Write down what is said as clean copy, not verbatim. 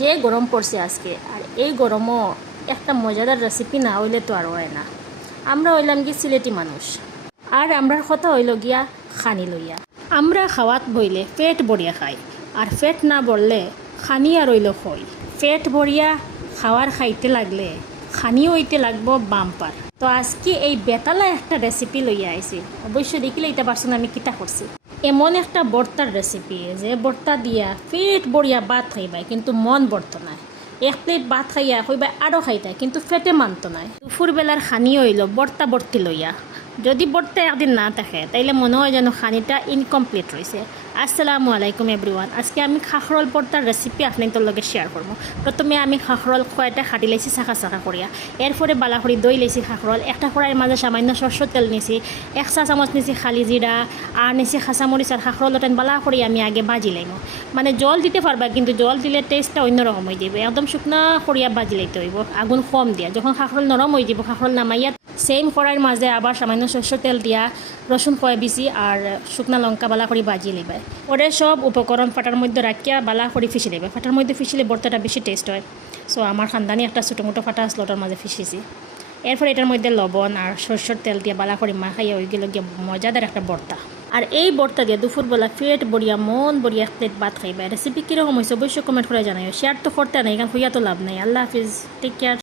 যে গরম পড়ছে আজকে, আর এই গরমও একটা মজাদার রেসিপি না হইলে তো আর হয় না। আমরা হইলাম কি সিলেটি মানুষ, আর আমরার কথা হইল গিয়া খানি লইয়া। আমরা খাওয়াত বইলে পেট ভরিয়া খাই, আর পেট না ভরলে খানি আর হইল খই। পেট ভরিয়া খাওয়ার খাইতে লাগলে খানিও হইতে লাগবো বাম্পার। তো আজকে এই বেতালা একটা রেসিপি লইয়া আইছি। অবশ্য দেখিলে এটা পারছেন আমি কিতা করছি। এমন একটা বর্তার রেসিপি যে বর্তা দিয়া পেট ভরিয়া ভাত খাইবাই, কিন্তু মন ভরত নাই। এক প্লেট ভাত খাইয়া কইবাই আরও খাইতাই, কিন্তু ফেটে মানত নাই। দুপুরবেলার খানি হইল বর্তা বর্তি লইয়া। যদি বর্তা একদিন না থাকে তাইলে মনে হয় যেন খানিটা ইনকমপ্লিট রয়েছে। আসসালামু আলাইকুম এভরিওয়ান। আজকে আমি খাখরল বর্তার রেসিপি আপনাদের লগে শেয়ার করবো। প্রথমে আমি খাখরল কয়টা খাটি লাইছি চাকা চাকা করিয়া, এরপরে বালাখড়ি দই লাইছি খাখরল। একটা কড়াইয়ের মাঝে সামান্য সরষের তেল নিছি, 1 চা চামচ নিছি খালি জিরা, আর নিছি খাঁচামরিচ আর খাখরল ওটান বালা করি আমি আগে বাজি লাইম। মানে জল দিতে পারবা, কিন্তু জল দিলে টেস্টটা অন্যরকম হয়ে যাবে। একদম শুকনা করিয়া বাজি লাইতে হইব, আগুন কম দিয়া। যখন খাখরল নরম হয়ে যাব, খাখরল নামাইয়া সেম কড়াইয়ের মাঝে আবার সামান্য সরষের তেল দিয়া রসুন কয় বিচি আর শুকনা লঙ্কা বালা করে বাজি লিবে। ওরে সব উপকরণ ফাটার মধ্যে রাখিয়া বালা করে ফিসি লিবে। ফাটার মধ্যে ফিসিলে বর্তাটা বেশি টেস্ট হয়। সো আমার খানদানি একটা ছোটো মোটো ফাটা আসলো, ওটার মাঝে ফিসিছি। এরপর এটার মধ্যে লবণ আর সরষের তেল দিয়ে বালা করে মাখাইয়া ওই গেল গিয়ে মজাদার একটা বর্তা। আর এই বর্তা দিয়ে দুপুরবেলা পেট বড়িয়া মন বড়িয়া এক প্লেট ভাত খাইবা। রেসিপি কীরকম হয়েছে অবশ্যই কমেন্ট করে জানাই। শেয়ার তো করতে নাই, এখানে হইয়া তো লাভ নাই। আল্লাহ হাফিজ, টেক কেয়ার।